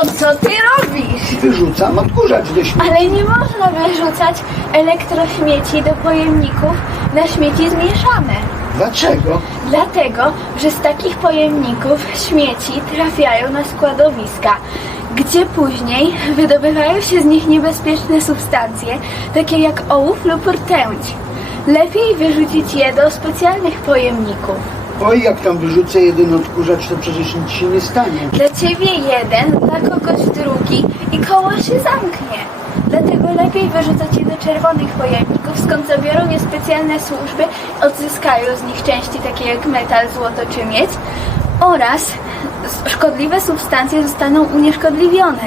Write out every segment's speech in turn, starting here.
To co ty robisz? Wyrzucam odkurzacz do śmieci. Ale nie można wyrzucać elektrośmieci do pojemników na śmieci zmieszane. Dlaczego? Dlatego, że z takich pojemników śmieci trafiają na składowiska, gdzie później wydobywają się z nich niebezpieczne substancje, takie jak ołów lub rtęć. Lepiej wyrzucić je do specjalnych pojemników. Oj, jak tam wyrzucę jeden odkurzacz, to przecież nic się nie stanie. Dla ciebie jeden, dla kogoś drugi i koło się zamknie. Dlatego lepiej wyrzucać je do czerwonych pojemników, skąd zabiorą je specjalne służby, odzyskają z nich części takie jak metal, złoto czy miedź oraz szkodliwe substancje zostaną unieszkodliwione.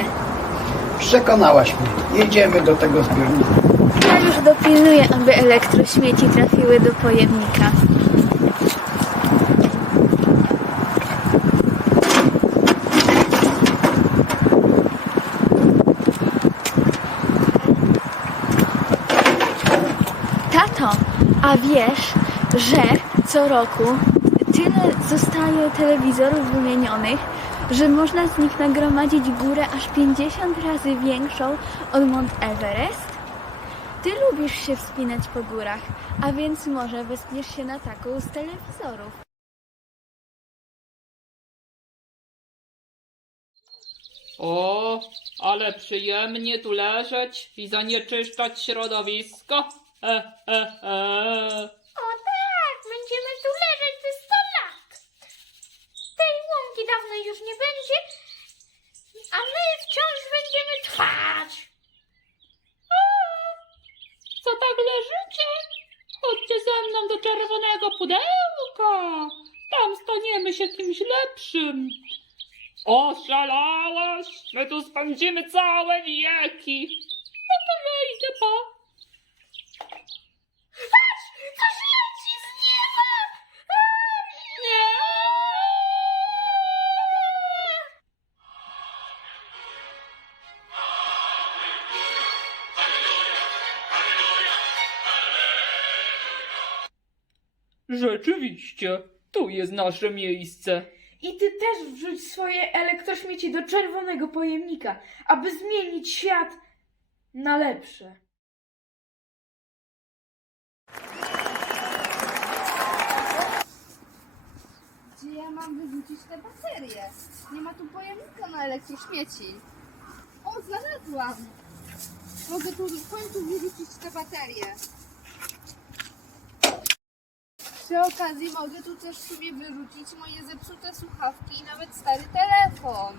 Przekonałaś mnie. Jedziemy do tego zbiornika. Ja już dopilnuję, aby elektrośmieci trafiły do pojemnika. A wiesz, że co roku tyle zostaje telewizorów wymienionych, że można z nich nagromadzić górę aż 50 razy większą od Mount Everest? Ty lubisz się wspinać po górach, a więc może wespniesz się na taką z telewizorów. O, ale przyjemnie tu leżeć i zanieczyszczać środowisko. E, e. O tak, będziemy tu leżeć ze 100 lat. Tej łąki dawno już nie będzie, a my wciąż będziemy trwać. Co tak leżycie? Chodźcie ze mną do czerwonego pudełka. Tam staniemy się kimś lepszym. Oszalałaś? My tu spędzimy całe wieki. No to ja idę po. Rzeczywiście, tu jest nasze miejsce. I ty też wrzuć swoje elektrośmieci do czerwonego pojemnika, aby zmienić świat na lepsze. Gdzie ja mam wyrzucić te baterie? Nie ma tu pojemnika na elektrośmieci. O, znalazłam! Mogę tu w końcu wyrzucić te baterie. Przy okazji mogę tu też sobie wyrzucić moje zepsute słuchawki i nawet stary telefon.